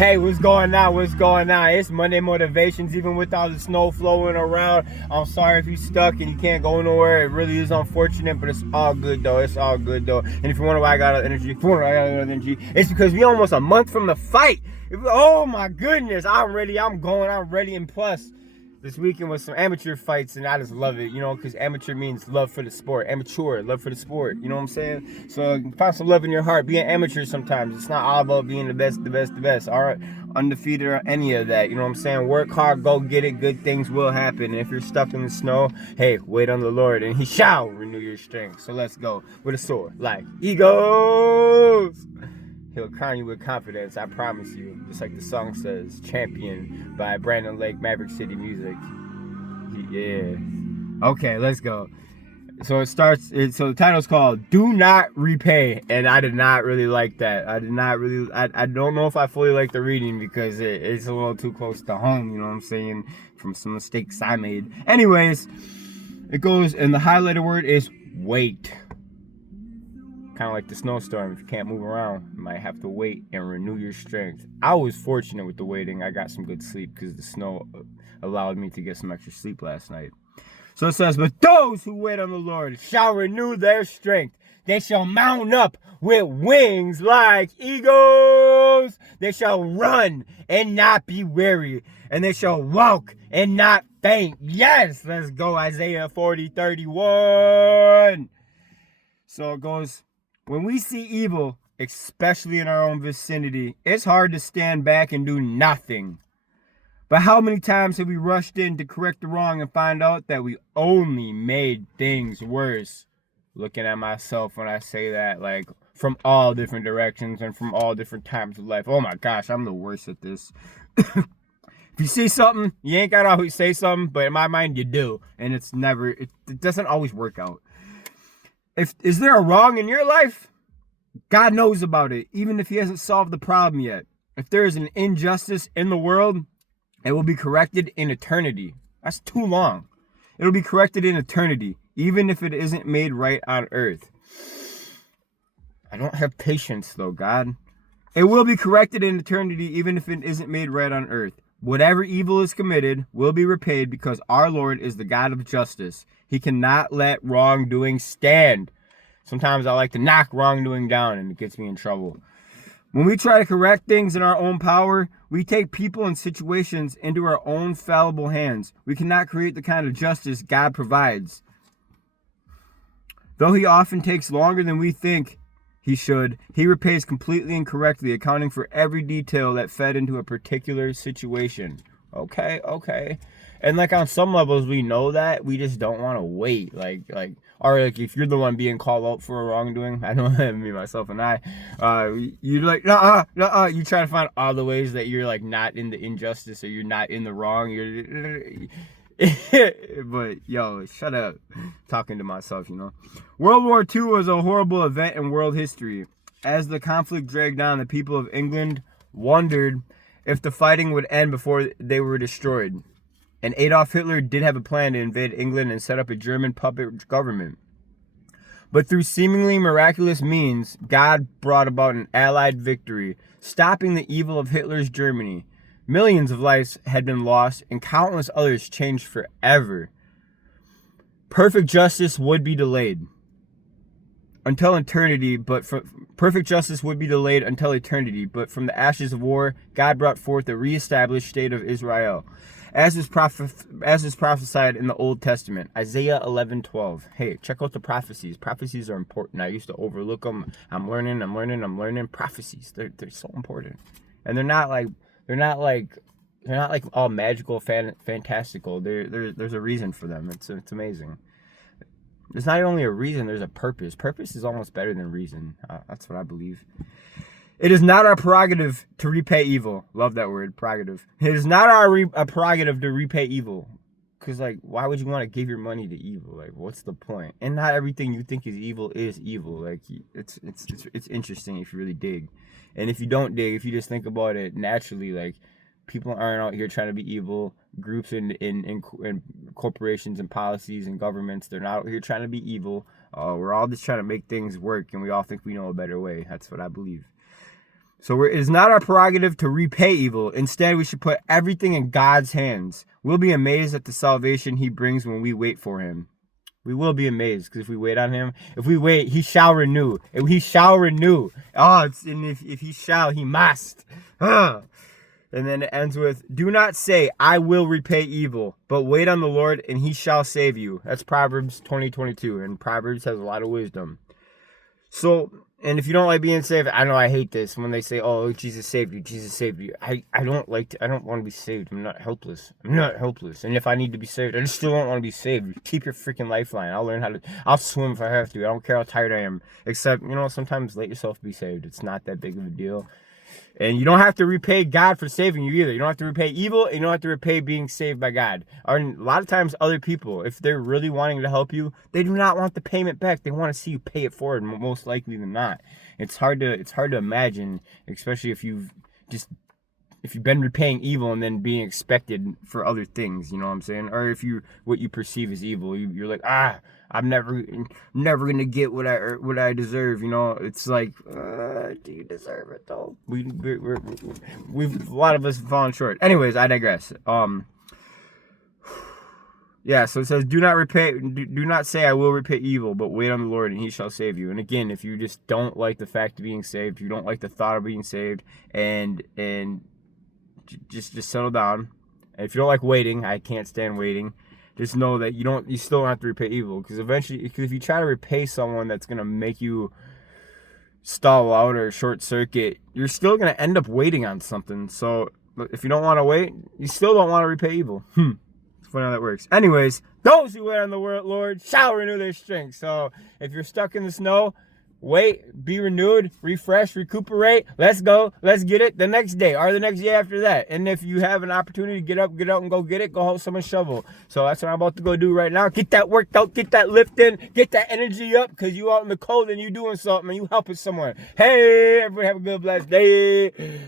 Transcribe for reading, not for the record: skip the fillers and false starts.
Hey, what's going on? What's going on? It's Monday Motivations, even with all the snow flowing around. I'm sorry if you're stuck and you can't go nowhere. It really is unfortunate, but it's all good though. It's all good though. And if you wonder why I got energy, it's because we almost a month from the fight. Oh my goodness, I'm ready. I'm ready. And plus, this weekend was some amateur fights, and I just love it, because amateur means love for the sport. Amateur, love for the sport, you know what I'm saying? So find some love in your heart. Be an amateur sometimes. It's not all about being the best, all right? Undefeated or any of that, you know what I'm saying? Work hard, go get it, good things will happen. And if you're stuck in the snow, hey, wait on the Lord, and He shall renew your strength. So let's go with a sword like eagles. He'll crown you with confidence, I promise you. Just like the song says, Champion by Brandon Lake, Maverick City Music. Yeah. Okay, let's go. So the title's called Do Not Repay. And I did not really like that. I don't know if I fully like the reading because it's a little too close to home, you know what I'm saying? From some mistakes I made. Anyways, it goes, and the highlighted word is wait. Kind of like the snowstorm. If you can't move around, you might have to wait and renew your strength. I was fortunate with the waiting. I got some good sleep because the snow allowed me to get some extra sleep last night. So it says, but those who wait on the Lord shall renew their strength. They shall mount up with wings like eagles. They shall run and not be weary. And they shall walk and not faint. Yes, let's go. Isaiah 40:31. So it goes, when we see evil, especially in our own vicinity, it's hard to stand back and do nothing. But how many times have we rushed in to correct the wrong and find out that we only made things worse? Looking at myself when I say that, like, from all different directions and from all different times of life. Oh my gosh, I'm the worst at this. If you see something, you ain't gotta always say something, but in my mind, you do. And it doesn't always work out. Is there a wrong in your life? God knows about it, even if He hasn't solved the problem yet. If there is an injustice in the world, it will be corrected in eternity. That's too long. It'll be corrected in eternity, even if it isn't made right on earth. I don't have patience, though, God. It will be corrected in eternity, even if it isn't made right on earth. Whatever evil is committed will be repaid because our Lord is the God of justice. He cannot let wrongdoing stand. Sometimes I like to knock wrongdoing down and it gets me in trouble. When we try to correct things in our own power, we take people and situations into our own fallible hands. We cannot create the kind of justice God provides. Though He often takes longer than we think He should, He repays completely and correctly, accounting for every detail that fed into a particular situation. Okay. And like on some levels, we know that. We just don't want to wait. Or if you're the one being called out for a wrongdoing, I know me, myself, and I, you're like, you try to find all the ways that you're like not in the injustice or you're not in the wrong. But yo, shut up. Talking to myself, World War II was a horrible event in world history. As the conflict dragged on, the people of England wondered if the fighting would end before they were destroyed. And Adolf Hitler did have a plan to invade England and set up a German puppet government. But through seemingly miraculous means, God brought about an Allied victory, stopping the evil of Hitler's Germany. Millions of lives had been lost, and countless others changed forever. Perfect justice would be delayed until eternity, but perfect justice would be delayed until eternity. But from the ashes of war, God brought forth a reestablished state of Israel, as is prophesied in the Old Testament, Isaiah 11:12. Hey, check out the prophecies. Prophecies are important. I used to overlook them. I'm learning. Prophecies, they're so important, and they're not like all magical, fantastical. There's a reason for them. It's amazing. There's not only a reason, there's a purpose. Purpose is almost better than reason. That's what I believe. It is not our prerogative to repay evil. Love that word, prerogative. It is not our prerogative to repay evil. Because, why would you want to give your money to evil? What's the point? And not everything you think is evil is evil. It's interesting if you really dig. And if you don't dig, if you just think about it naturally, people aren't out here trying to be evil. Groups in corporations and policies and governments, they're not out here trying to be evil. We're all just trying to make things work, and we all think we know a better way. That's what I believe. So it is not our prerogative to repay evil. Instead, we should put everything in God's hands. We'll be amazed at the salvation he brings when we wait for him. We will be amazed, because if we wait on him, if we wait, he shall renew. And he shall renew. And if he shall, he must. And then it ends with, do not say, I will repay evil, but wait on the Lord, and he shall save you. That's Proverbs 20:22, and Proverbs has a lot of wisdom. So, and if you don't like being saved, I know I hate this when they say, oh, Jesus saved you, Jesus saved you. I don't want to be saved. I'm not helpless. And if I need to be saved, I just still don't want to be saved. Keep your freaking lifeline. I'll swim if I have to. I don't care how tired I am. Except, sometimes let yourself be saved. It's not that big of a deal. And you don't have to repay God for saving you either. You don't have to repay evil, and you don't have to repay being saved by God. Or a lot of times other people, if they're really wanting to help you, they do not want the payment back. They want to see you pay it forward, most likely than not. It's hard to imagine, especially if you've been repaying evil and then being expected for other things, you know what I'm saying? Or if what you perceive as evil, you're like, I'm never gonna get what I deserve, It's like, do you deserve it though? A lot of us have fallen short. Anyways, I digress. Yeah, so it says, do not say I will repay evil, but wait on the Lord and he shall save you. And again, if you just don't like the fact of being saved, you don't like the thought of being saved, and just settle down. And if you don't like waiting, I can't stand waiting. Just know that you still don't have to repay evil, because eventually, if you try to repay someone that's gonna make you stall out or short circuit, you're still gonna end up waiting on something. So if you don't want to wait, you still don't want to repay evil. It's funny how that works. Anyways, those who wait on the Lord shall renew their strength. So if you're stuck in the snow, wait, be renewed, refresh, recuperate. Let's go. Let's get it the next day or the next day after that. And if you have an opportunity to get out and go get it, go help someone shovel. So that's what I'm about to go do right now. Get that worked out, get that lift in, get that energy up, because you out in the cold and you doing something and you helping someone. Hey, everybody have a good, blessed day.